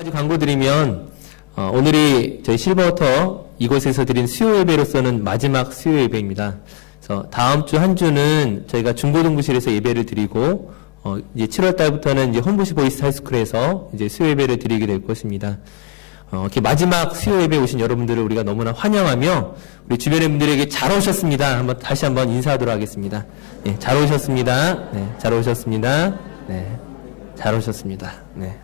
가지 광고 드리면 오늘이 저희 실버워터 이곳에서 드린 수요 예배로서는 마지막 수요 예배입니다. 그래서 다음 주 한 주는 저희가 중고등부실에서 예배를 드리고 이제 7월 달부터는 이제 홈부시 보이스 하이스쿨에서 이제 수요 예배를 드리게 될 것입니다. 이렇게 마지막 수요 예배 오신 여러분들을 우리가 너무나 환영하며 우리 주변의 분들에게 잘 오셨습니다. 다시 한번 인사하도록 하겠습니다. 네, 잘 오셨습니다. 네, 잘 오셨습니다. 네, 잘 오셨습니다. 네.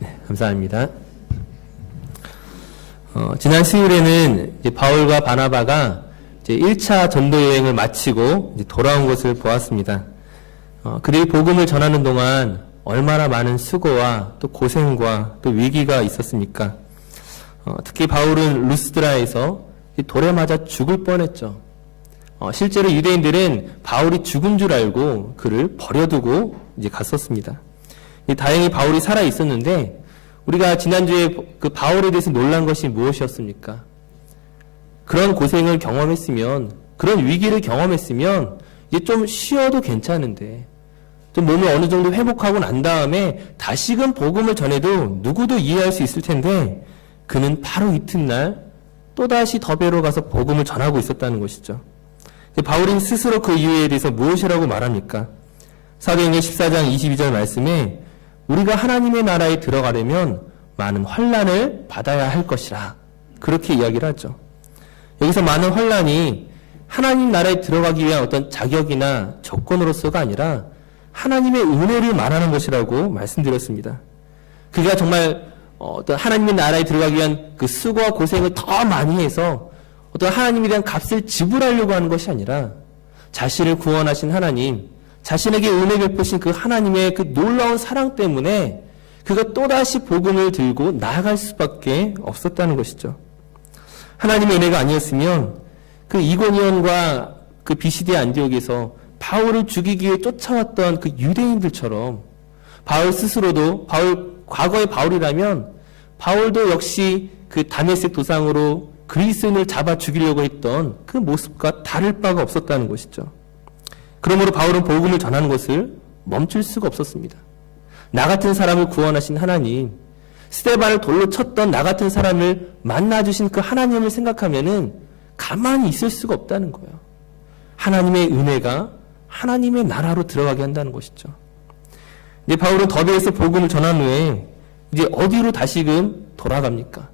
네, 감사합니다. 지난 수요일에는 이제 바울과 바나바가 이제 1차 전도 여행을 마치고 이제 돌아온 것을 보았습니다. 그들이 복음을 전하는 동안 얼마나 많은 수고와 또 고생과 또 위기가 있었습니까? 특히 바울은 루스드라에서 돌에 맞아 죽을 뻔했죠. 실제로 유대인들은 바울이 죽은 줄 알고 그를 버려두고 이제 갔었습니다. 다행히 바울이 살아 있었는데 우리가 지난주에 그 바울에 대해서 놀란 것이 무엇이었습니까? 그런 고생을 경험했으면, 그런 위기를 경험했으면 이제 좀 쉬어도 괜찮은데 좀 몸을 어느 정도 회복하고 난 다음에 다시금 복음을 전해도 누구도 이해할 수 있을 텐데 그는 바로 이튿날 또다시 더베로 가서 복음을 전하고 있었다는 것이죠. 바울은 스스로 그 이유에 대해서 무엇이라고 말합니까? 사도행전 14장 22절 말씀에 우리가 하나님의 나라에 들어가려면 많은 환난을 받아야 할 것이라 그렇게 이야기를 하죠. 여기서 많은 환난이 하나님 나라에 들어가기 위한 어떤 자격이나 조건으로서가 아니라 하나님의 은혜를 말하는 것이라고 말씀드렸습니다. 그가 정말 어떤 하나님의 나라에 들어가기 위한 그 수고와 고생을 더 많이 해서 어떤 하나님에 대한 값을 지불하려고 하는 것이 아니라 자신을 구원하신 하나님, 자신에게 은혜 베푸신 그 하나님의 그 놀라운 사랑 때문에 그가 또다시 복음을 들고 나아갈 수밖에 없었다는 것이죠. 하나님의 은혜가 아니었으면 그 이고니온과 그 비시디아 안디옥에서 바울을 죽이기 위해 쫓아왔던 그 유대인들처럼 바울 스스로도 과거의 바울이라면 바울도 역시 그 다메섹 도상으로 그리스인을 잡아 죽이려고 했던 그 모습과 다를 바가 없었다는 것이죠. 그러므로 바울은 복음을 전하는 것을 멈출 수가 없었습니다. 나 같은 사람을 구원하신 하나님, 스데반을 돌로 쳤던 나 같은 사람을 만나주신 그 하나님을 생각하면은 가만히 있을 수가 없다는 거예요. 하나님의 은혜가 하나님의 나라로 들어가게 한다는 것이죠. 이제 바울은 더베에서 복음을 전한 후에 이제 어디로 다시금 돌아갑니까?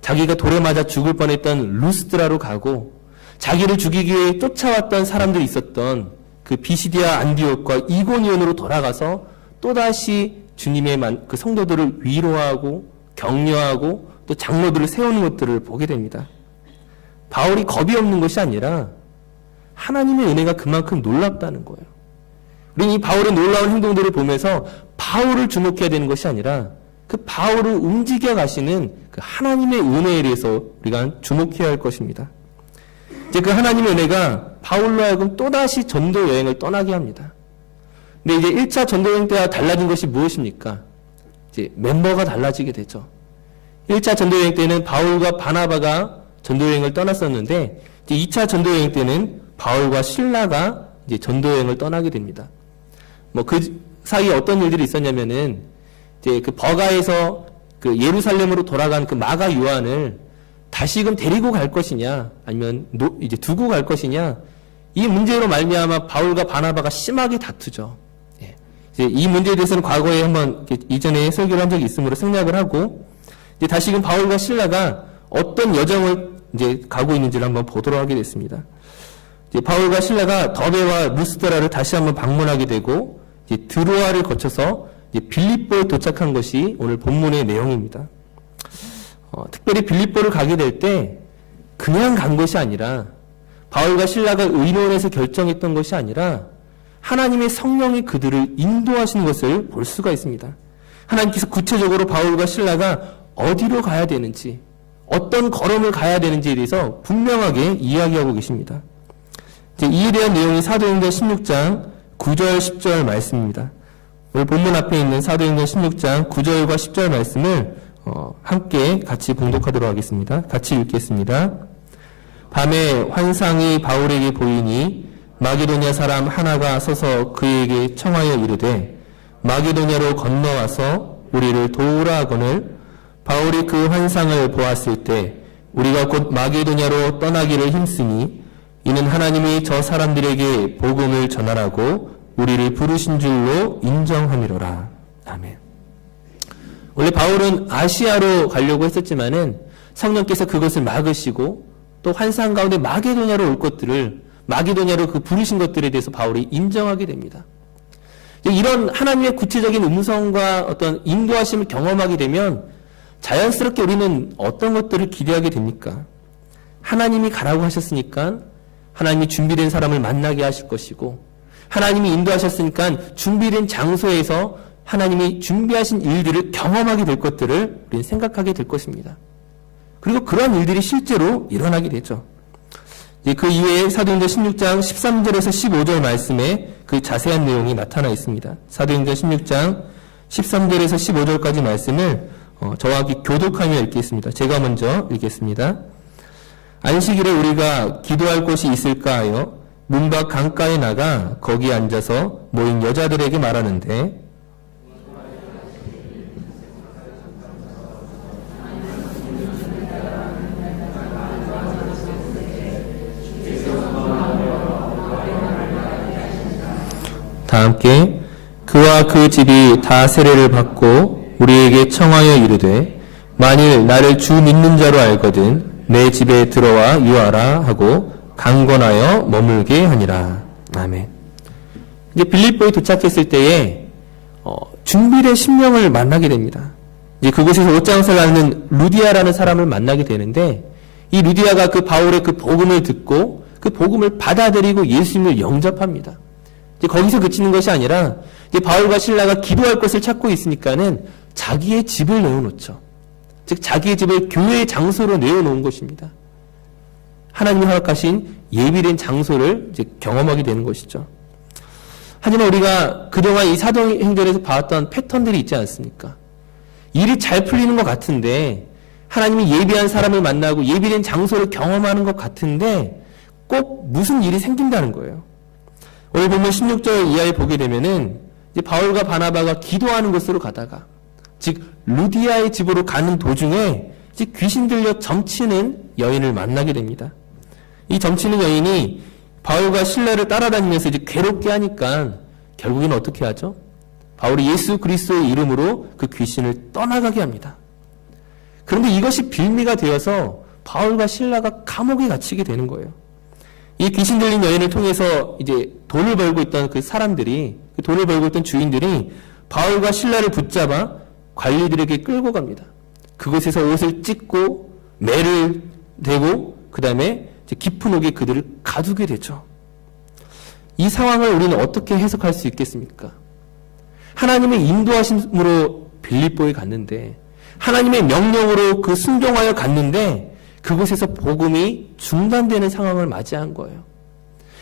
자기가 돌에 맞아 죽을 뻔했던 루스드라로 가고 자기를 죽이기 위해 쫓아왔던 사람들이 있었던 그 비시디아 안디옥과 이고니온으로 돌아가서 또다시 주님의 그 성도들을 위로하고 격려하고 또 장로들을 세우는 것들을 보게 됩니다. 바울이 겁이 없는 것이 아니라 하나님의 은혜가 그만큼 놀랍다는 거예요. 우리는 이 바울의 놀라운 행동들을 보면서 바울을 주목해야 되는 것이 아니라 그 바울을 움직여 가시는 그 하나님의 은혜에 대해서 우리가 주목해야 할 것입니다. 이제 그 하나님의 은혜가 바울로 하여금 또다시 전도 여행을 떠나게 합니다. 근데 이제 1차 전도 여행 때와 달라진 것이 무엇입니까? 이제 멤버가 달라지게 되죠. 1차 전도 여행 때는 바울과 바나바가 전도 여행을 떠났었는데 이제 2차 전도 여행 때는 바울과 실라가 이제 전도 여행을 떠나게 됩니다. 그 사이에 어떤 일들이 있었냐면은 이제 그 버가에서 그 예루살렘으로 돌아간 그 마가 요한을 다시금 데리고 갈 것이냐 아니면 이제 두고 갈 것이냐 이 문제로 말미암아 바울과 바나바가 심하게 다투죠. 예. 이제 이 문제에 대해서는 과거에 한번 이전에 설교를 한 적이 있으므로 생략을 하고 이제 다시금 바울과 실라가 어떤 여정을 이제 가고 있는지를 한번 보도록 하게 됐습니다. 이제 바울과 실라가 더베와 루스드라를 다시 한번 방문하게 되고 이제 드로아를 거쳐서 이제 빌립보에 도착한 것이 오늘 본문의 내용입니다. 특별히 빌립보를 가게 될 때 그냥 간 것이 아니라 바울과 실라가 의논해서 결정했던 것이 아니라 하나님의 성령이 그들을 인도하시는 것을 볼 수가 있습니다. 하나님께서 구체적으로 바울과 실라가 어디로 가야 되는지 어떤 걸음을 가야 되는지에 대해서 분명하게 이야기하고 계십니다. 이에 대한 내용이 사도행전 16장 9절 10절 말씀입니다. 오늘 본문 앞에 있는 사도행전 16장 9절과 10절 말씀을 함께 같이 봉독하도록 하겠습니다. 같이 읽겠습니다. 밤에 환상이 바울에게 보이니 마게도냐 사람 하나가 서서 그에게 청하여 이르되 마게도냐로 건너와서 우리를 도우라 하거늘 바울이 그 환상을 보았을 때 우리가 곧 마게도냐로 떠나기를 힘쓰니 이는 하나님이 저 사람들에게 복음을 전하라고 우리를 부르신 줄로 인정함이로라. 아멘. 원래 바울은 아시아로 가려고 했었지만은 성령께서 그것을 막으시고 또 환상 가운데 마게도냐로 올 것들을 마게도냐로 그 부르신 것들에 대해서 바울이 인정하게 됩니다. 이런 하나님의 구체적인 음성과 어떤 인도하심을 경험하게 되면 자연스럽게 우리는 어떤 것들을 기대하게 됩니까? 하나님이 가라고 하셨으니까 하나님이 준비된 사람을 만나게 하실 것이고 하나님이 인도하셨으니까 준비된 장소에서 하나님이 준비하신 일들을 경험하게 될 것들을 우리는 생각하게 될 것입니다. 그리고 그런 일들이 실제로 일어나게 되죠. 그 이외에 사도행전 16장 13절에서 15절 말씀에 그 자세한 내용이 나타나 있습니다. 사도행전 16장 13절에서 15절까지 말씀을 저와 함께 교독하며 읽겠습니다. 제가 먼저 읽겠습니다. 안식일에 우리가 기도할 곳이 있을까 하여 문 밖 강가에 나가 거기 앉아서 모인 여자들에게 말하는데 다 함께 그와 그 집이 다 세례를 받고 우리에게 청하여 이르되 만일 나를 주 믿는 자로 알거든 내 집에 들어와 유하라 하고 강권하여 머물게 하니라. 아멘. 이제 빌립보에 도착했을 때에 준비된 심령을 만나게 됩니다. 이제 그곳에서 옷장사를 하는 루디아라는 사람을 만나게 되는데 이 루디아가 그 바울의 그 복음을 듣고 그 복음을 받아들이고 예수님을 영접합니다. 이제 거기서 그치는 것이 아니라 이제 바울과 실라가 기도할 곳을 찾고 있으니까는 자기의 집을 내어놓죠. 즉 자기의 집을 교회의 장소로 내어놓은 것입니다. 하나님이 허락하신 예비된 장소를 이제 경험하게 되는 것이죠. 하지만 우리가 그동안 이 사도행전에서 봐왔던 패턴들이 있지 않습니까? 일이 잘 풀리는 것 같은데 하나님이 예비한 사람을 만나고 예비된 장소를 경험하는 것 같은데 꼭 무슨 일이 생긴다는 거예요. 오늘 보면 16절 이하에 보게 되면은 이제 바울과 바나바가 기도하는 곳으로 가다가 즉 루디아의 집으로 가는 도중에 이제 귀신 들려 점치는 여인을 만나게 됩니다. 이 점치는 여인이 바울과 실라를 따라다니면서 이제 괴롭게 하니까 결국에는 어떻게 하죠? 바울이 예수 그리스도의 이름으로 그 귀신을 떠나가게 합니다. 그런데 이것이 빌미가 되어서 바울과 실라가 감옥에 갇히게 되는 거예요. 이 귀신 들린 여인을 통해서 이제 돈을 벌고 있던 그 사람들이, 그 돈을 벌고 있던 주인들이 바울과 실라를 붙잡아 관리들에게 끌고 갑니다. 그곳에서 옷을 찢고 매를 대고 그 다음에 깊은 옥에 그들을 가두게 되죠. 이 상황을 우리는 어떻게 해석할 수 있겠습니까? 하나님의 인도하심으로 빌립보에 갔는데 하나님의 명령으로 그 순종하여 갔는데 그곳에서 복음이 중단되는 상황을 맞이한 거예요.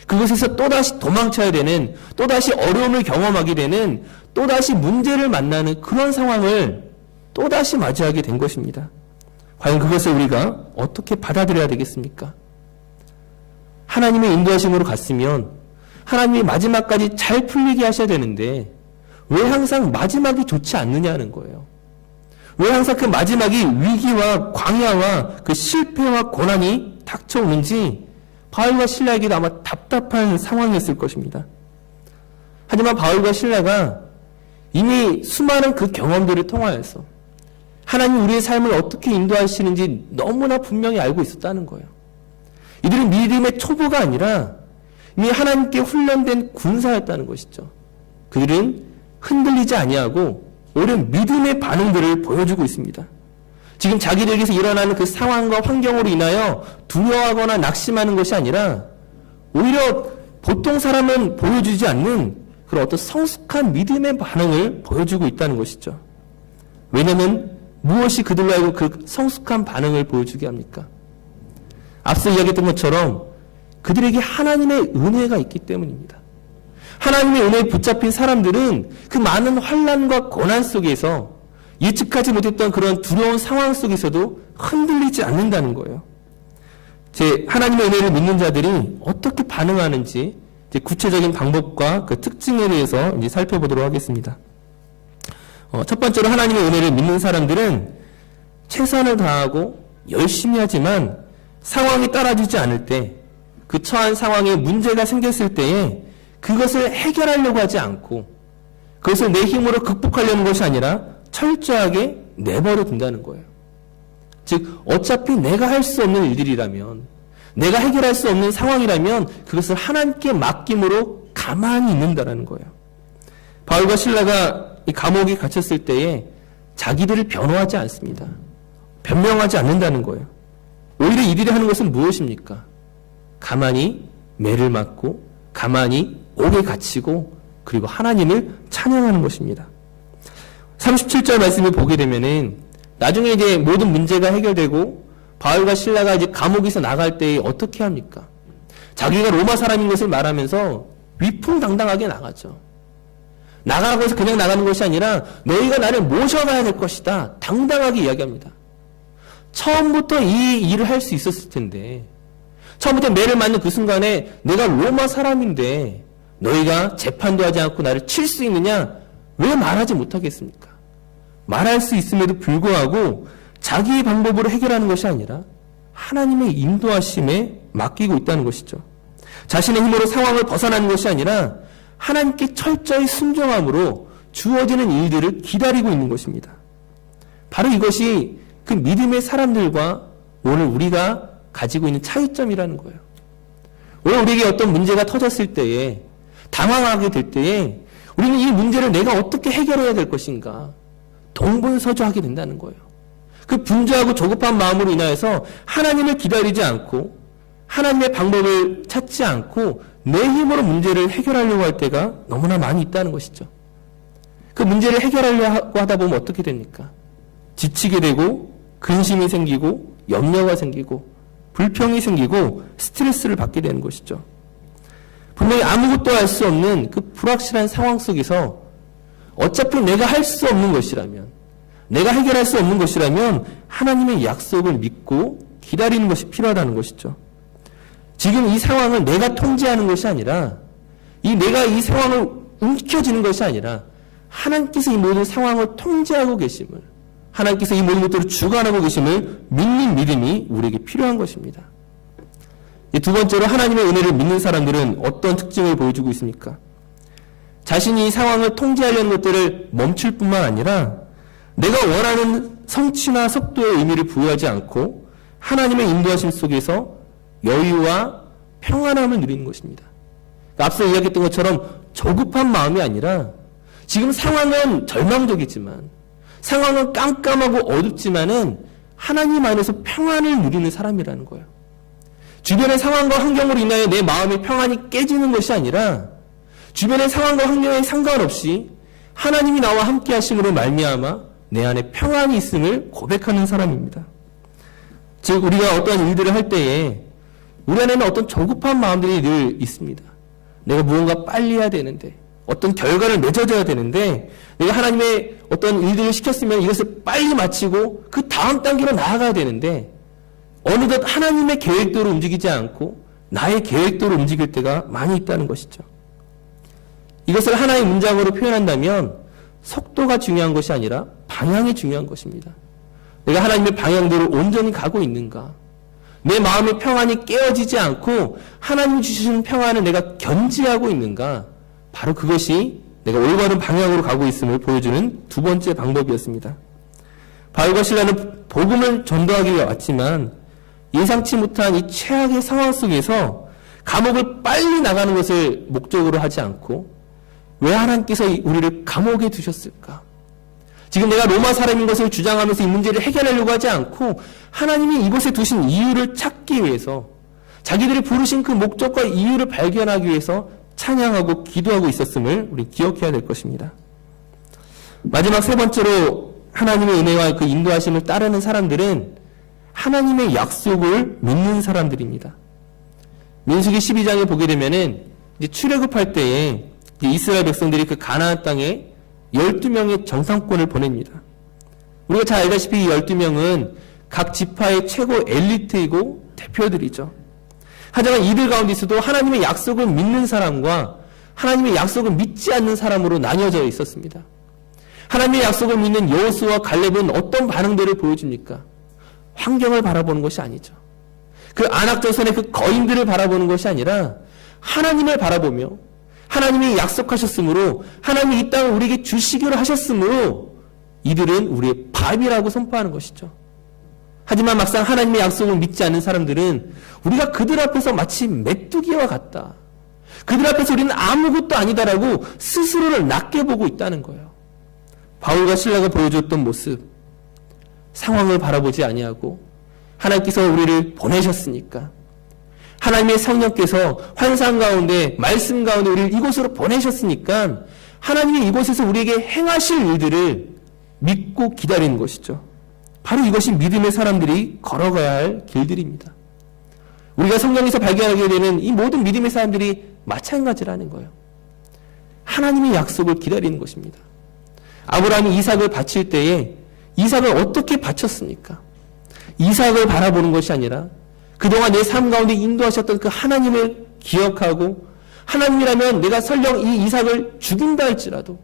그곳에서 또다시 도망쳐야 되는, 또다시 어려움을 경험하게 되는, 또다시 문제를 만나는 그런 상황을 또다시 맞이하게 된 것입니다. 과연 그것을 우리가 어떻게 받아들여야 되겠습니까? 하나님의 인도하심으로 갔으면 하나님이 마지막까지 잘 풀리게 하셔야 되는데 왜 항상 마지막이 좋지 않느냐는 거예요. 왜 항상 그 마지막이 위기와 광야와 그 실패와 고난이 닥쳐오는지 바울과 실라에게도 아마 답답한 상황이었을 것입니다. 하지만 바울과 실라가 이미 수많은 그 경험들을 통하여서 하나님 우리의 삶을 어떻게 인도하시는지 너무나 분명히 알고 있었다는 거예요. 이들은 믿음의 초보가 아니라 이미 하나님께 훈련된 군사였다는 것이죠. 그들은 흔들리지 아니하고 오히려 믿음의 반응들을 보여주고 있습니다. 지금 자기들에게서 일어나는 그 상황과 환경으로 인하여 두려워하거나 낙심하는 것이 아니라 오히려 보통 사람은 보여주지 않는 그런 어떤 성숙한 믿음의 반응을 보여주고 있다는 것이죠. 왜냐하면 무엇이 그들로 하여금 그 성숙한 반응을 보여주게 합니까? 앞서 이야기했던 것처럼 그들에게 하나님의 은혜가 있기 때문입니다. 하나님의 은혜에 붙잡힌 사람들은 그 많은 환난과 고난 속에서 예측하지 못했던 그런 두려운 상황 속에서도 흔들리지 않는다는 거예요. 하나님의 은혜를 믿는 자들이 어떻게 반응하는지 구체적인 방법과 그 특징에 대해서 이제 살펴보도록 하겠습니다. 첫 번째로 하나님의 은혜를 믿는 사람들은 최선을 다하고 열심히 하지만 상황이 따라주지 않을 때, 그 처한 상황에 문제가 생겼을 때에 그것을 해결하려고 하지 않고 그것을 내 힘으로 극복하려는 것이 아니라 철저하게 내버려 둔다는 거예요. 즉, 어차피 내가 할 수 없는 일들이라면, 내가 해결할 수 없는 상황이라면 그것을 하나님께 맡김으로 가만히 있는다라는 거예요. 바울과 실라가 이 감옥에 갇혔을 때에 자기들을 변호하지 않습니다. 변명하지 않는다는 거예요. 오히려 이들이 하는 것은 무엇입니까? 가만히 매를 맞고 가만히 옥에 갇히고 그리고 하나님을 찬양하는 것입니다. 37절 말씀을 보게 되면은 나중에 이제 모든 문제가 해결되고 바울과 실라가 이제 감옥에서 나갈 때 어떻게 합니까? 자기가 로마 사람인 것을 말하면서 위풍당당하게 나가죠. 나가라고 해서 그냥 나가는 것이 아니라 너희가 나를 모셔가야 될 것이다. 당당하게 이야기합니다. 처음부터 이 일을 할 수 있었을 텐데, 처음부터 매를 맞는 그 순간에 내가 로마 사람인데 너희가 재판도 하지 않고 나를 칠 수 있느냐? 왜 말하지 못하겠습니까? 말할 수 있음에도 불구하고 자기의 방법으로 해결하는 것이 아니라 하나님의 인도하심에 맡기고 있다는 것이죠. 자신의 힘으로 상황을 벗어나는 것이 아니라 하나님께 철저히 순종함으로 주어지는 일들을 기다리고 있는 것입니다. 바로 이것이 그 믿음의 사람들과 오늘 우리가 가지고 있는 차이점이라는 거예요. 오늘 우리에게 어떤 문제가 터졌을 때에, 당황하게 될 때에 우리는 이 문제를 내가 어떻게 해결해야 될 것인가 동분서주하게 된다는 거예요. 그 분주하고 조급한 마음으로 인하여서 하나님을 기다리지 않고 하나님의 방법을 찾지 않고 내 힘으로 문제를 해결하려고 할 때가 너무나 많이 있다는 것이죠. 그 문제를 해결하려고 하다 보면 어떻게 됩니까? 지치게 되고 근심이 생기고 염려가 생기고 불평이 생기고 스트레스를 받게 되는 것이죠. 분명히 아무것도 할 수 없는 그 불확실한 상황 속에서 어차피 내가 할 수 없는 것이라면, 내가 해결할 수 없는 것이라면 하나님의 약속을 믿고 기다리는 것이 필요하다는 것이죠. 지금 이 상황을 내가 통제하는 것이 아니라, 내가 이 상황을 움켜쥐는 것이 아니라 하나님께서 이 모든 상황을 통제하고 계심을, 하나님께서 이 모든 것들을 주관하고 계심을 믿는 믿음이 우리에게 필요한 것입니다. 두 번째로 하나님의 은혜를 믿는 사람들은 어떤 특징을 보여주고 있습니까? 자신이 이 상황을 통제하려는 것들을 멈출 뿐만 아니라 내가 원하는 성취나 속도의 의미를 부여하지 않고 하나님의 인도하심 속에서 여유와 평안함을 누리는 것입니다. 앞서 이야기했던 것처럼 조급한 마음이 아니라 지금 상황은 절망적이지만, 상황은 깜깜하고 어둡지만은 하나님 안에서 평안을 누리는 사람이라는 거예요. 주변의 상황과 환경으로 인하여 내 마음의 평안이 깨지는 것이 아니라 주변의 상황과 환경에 상관없이 하나님이 나와 함께 하심으로 말미암아 내 안에 평안이 있음을 고백하는 사람입니다. 즉, 우리가 어떠한 일들을 할 때에 우리 안에는 어떤 조급한 마음들이 늘 있습니다. 내가 무언가 빨리 해야 되는데, 어떤 결과를 맺어줘야 되는데, 내가 하나님의 어떤 일들을 시켰으면 이것을 빨리 마치고 그 다음 단계로 나아가야 되는데, 어느덧 하나님의 계획대로 움직이지 않고 나의 계획대로 움직일 때가 많이 있다는 것이죠. 이것을 하나의 문장으로 표현한다면 속도가 중요한 것이 아니라 방향이 중요한 것입니다. 내가 하나님의 방향대로 온전히 가고 있는가? 내 마음의 평안이 깨어지지 않고 하나님 주시는 평안을 내가 견지하고 있는가? 바로 그것이 내가 올바른 방향으로 가고 있음을 보여주는 두 번째 방법이었습니다. 바울과 실라는 복음을 전도하기 위해 왔지만 예상치 못한 이 최악의 상황 속에서 감옥을 빨리 나가는 것을 목적으로 하지 않고 왜 하나님께서 우리를 감옥에 두셨을까? 지금 내가 로마 사람인 것을 주장하면서 이 문제를 해결하려고 하지 않고 하나님이 이곳에 두신 이유를 찾기 위해서, 자기들이 부르신 그 목적과 이유를 발견하기 위해서 찬양하고 기도하고 있었음을 우리 기억해야 될 것입니다. 마지막 세 번째로 하나님의 은혜와 그 인도하심을 따르는 사람들은 하나님의 약속을 믿는 사람들입니다. 민수기 12장에 보게 되면은 이제 출애굽할 때에 이스라엘 백성들이 그 가나안 땅에 12명의 정상권을 보냅니다. 우리가 잘 알다시피 이 12명은 각 지파의 최고 엘리트이고 대표들이죠. 하지만 이들 가운데서도 하나님의 약속을 믿는 사람과 하나님의 약속을 믿지 않는 사람으로 나뉘어져 있었습니다. 하나님의 약속을 믿는 여호수아와 갈렙은 어떤 반응들을 보여줍니까? 환경을 바라보는 것이 아니죠. 그 안악조선의 그 거인들을 바라보는 것이 아니라 하나님을 바라보며 하나님이 약속하셨으므로 하나님이 이 땅을 우리에게 주시기로 하셨으므로 이들은 우리의 밥이라고 선포하는 것이죠. 하지만 막상 하나님의 약속을 믿지 않는 사람들은 우리가 그들 앞에서 마치 메뚜기와 같다. 그들 앞에서 우리는 아무것도 아니다라고 스스로를 낮게 보고 있다는 거예요. 바울과 실라가 보여줬던 모습, 상황을 바라보지 아니하고 하나님께서 우리를 보내셨으니까, 하나님의 성령께서 환상 가운데 말씀 가운데 우리를 이곳으로 보내셨으니까 하나님이 이곳에서 우리에게 행하실 일들을 믿고 기다리는 것이죠. 바로 이것이 믿음의 사람들이 걸어가야 할 길들입니다. 우리가 성경에서 발견하게 되는 이 모든 믿음의 사람들이 마찬가지라는 거예요. 하나님의 약속을 기다리는 것입니다. 아브라함이 이삭을 바칠 때에 이삭을 어떻게 바쳤습니까? 이삭을 바라보는 것이 아니라 그동안 내 삶 가운데 인도하셨던 그 하나님을 기억하고, 하나님이라면 내가 설령 이 이삭을 죽인다 할지라도,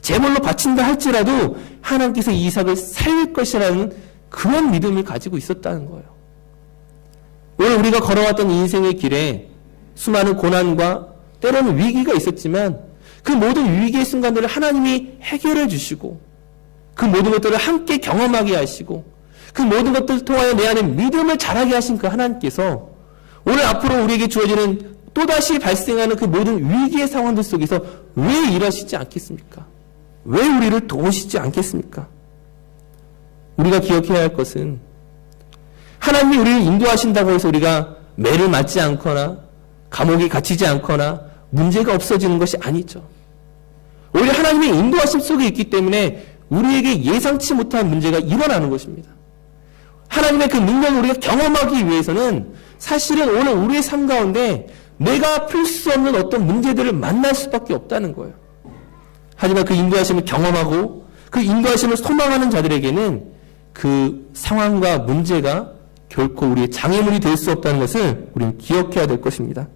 제물로 바친다 할지라도 하나님께서 이 이삭을 살릴 것이라는 그런 믿음을 가지고 있었다는 거예요. 오늘 우리가 걸어왔던 인생의 길에 수많은 고난과 때로는 위기가 있었지만 그 모든 위기의 순간들을 하나님이 해결해 주시고 그 모든 것들을 함께 경험하게 하시고 그 모든 것들을 통하여 내 안에 믿음을 자라게 하신 그 하나님께서 오늘 앞으로 우리에게 주어지는 또다시 발생하는 그 모든 위기의 상황들 속에서 왜 일하시지 않겠습니까? 왜 우리를 도우시지 않겠습니까? 우리가 기억해야 할 것은 하나님이 우리를 인도하신다고 해서 우리가 매를 맞지 않거나 감옥에 갇히지 않거나 문제가 없어지는 것이 아니죠. 오히려 하나님의 인도하심 속에 있기 때문에 우리에게 예상치 못한 문제가 일어나는 것입니다. 하나님의 그 능력을 우리가 경험하기 위해서는 사실은 오늘 우리의 삶 가운데 내가 풀 수 없는 어떤 문제들을 만날 수밖에 없다는 거예요. 하지만 그 인도하심을 경험하고 그 인도하심을 소망하는 자들에게는 그 상황과 문제가 결코 우리의 장애물이 될 수 없다는 것을 우리는 기억해야 될 것입니다.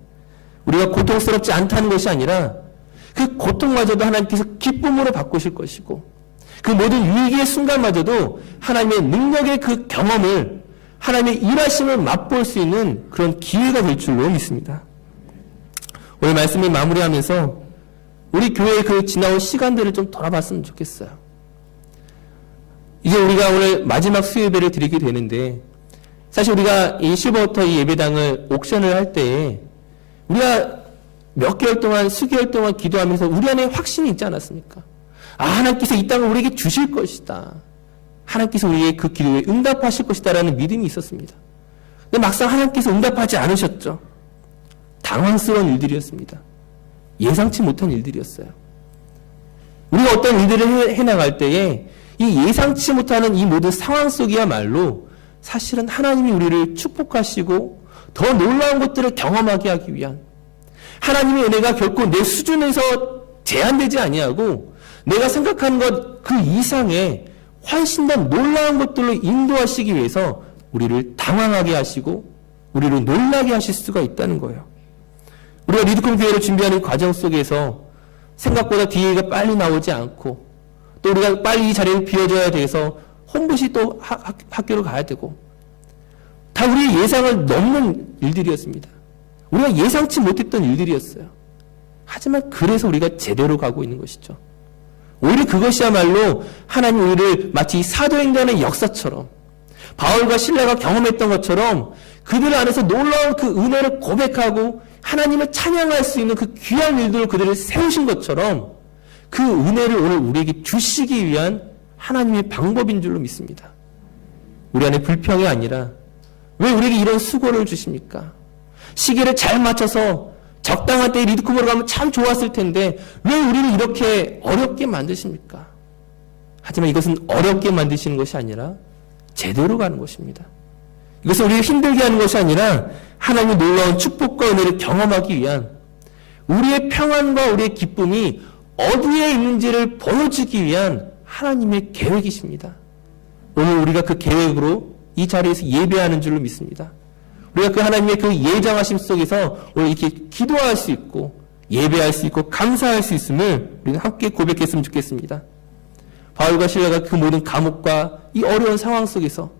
우리가 고통스럽지 않다는 것이 아니라 그 고통마저도 하나님께서 기쁨으로 바꾸실 것이고 그 모든 위기의 순간마저도 하나님의 능력의 그 경험을, 하나님의 일하심을 맛볼 수 있는 그런 기회가 될 줄로 믿습니다. 오늘 말씀을 마무리하면서 우리 교회의 그 지나온 시간들을 좀 돌아봤으면 좋겠어요. 이제 우리가 오늘 마지막 수요예배를 드리게 되는데, 사실 우리가 이 실버워터 이 예배당을 옥션을 할 때에 우리가 몇 개월 동안, 수개월 동안 기도하면서 우리 안에 확신이 있지 않았습니까? 아, 하나님께서 이 땅을 우리에게 주실 것이다. 하나님께서 우리의 그 기도에 응답하실 것이다라는 믿음이 있었습니다. 근데 막상 하나님께서 응답하지 않으셨죠. 당황스러운 일들이었습니다. 예상치 못한 일들이었어요. 우리가 어떤 일들을 해나갈 때에 이 예상치 못하는 이 모든 상황 속이야말로 사실은 하나님이 우리를 축복하시고 더 놀라운 것들을 경험하게 하기 위한, 하나님의 은혜가 결코 내 수준에서 제한되지 아니하고 내가 생각하는 것 그 이상의 훨씬 더 놀라운 것들로 인도하시기 위해서 우리를 당황하게 하시고 우리를 놀라게 하실 수가 있다는 거예요. 우리가 리드콤 교회를 준비하는 과정 속에서 생각보다 DA가 빨리 나오지 않고 또 우리가 빨리 이 자리를 비워줘야 돼서 홈붓이 또 학교로 가야 되고 다 우리의 예상을 넘는 일들이었습니다. 우리가 예상치 못했던 일들이었어요. 하지만 그래서 우리가 제대로 가고 있는 것이죠. 오히려 그것이야말로 하나님 우리를 마치 사도행전의 역사처럼 바울과 실라가 경험했던 것처럼 그들 안에서 놀라운 그 은혜를 고백하고 하나님을 찬양할 수 있는 그 귀한 일들을 그들을 세우신 것처럼 그 은혜를 오늘 우리에게 주시기 위한 하나님의 방법인 줄로 믿습니다. 우리 안에 불평이 아니라 왜 우리에게 이런 수고를 주십니까? 시기를 잘 맞춰서 적당한 때에 리드콤으로 가면 참 좋았을 텐데 왜 우리를 이렇게 어렵게 만드십니까? 하지만 이것은 어렵게 만드시는 것이 아니라 제대로 가는 것입니다. 이것은 우리를 힘들게 하는 것이 아니라 하나님의 놀라운 축복과 은혜를 경험하기 위한, 우리의 평안과 우리의 기쁨이 어디에 있는지를 보여주기 위한 하나님의 계획이십니다. 오늘 우리가 그 계획으로 이 자리에서 예배하는 줄로 믿습니다. 우리가 그 하나님의 그 예정하심 속에서 오늘 이렇게 기도할 수 있고 예배할 수 있고 감사할 수 있음을 우리가 함께 고백했으면 좋겠습니다. 바울과 실라가 그 모든 감옥과 이 어려운 상황 속에서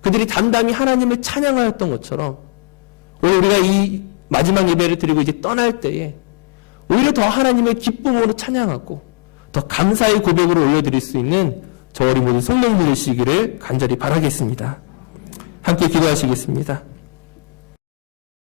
그들이 담담히 하나님을 찬양하였던 것처럼 오늘 우리가 이 마지막 예배를 드리고 이제 떠날 때에 오히려 더 하나님을 기쁨으로 찬양하고 더 감사의 고백으로 올려드릴 수 있는 저 우리 모든 성도님들 되시기를 간절히 바라겠습니다. 함께 기도하시겠습니다.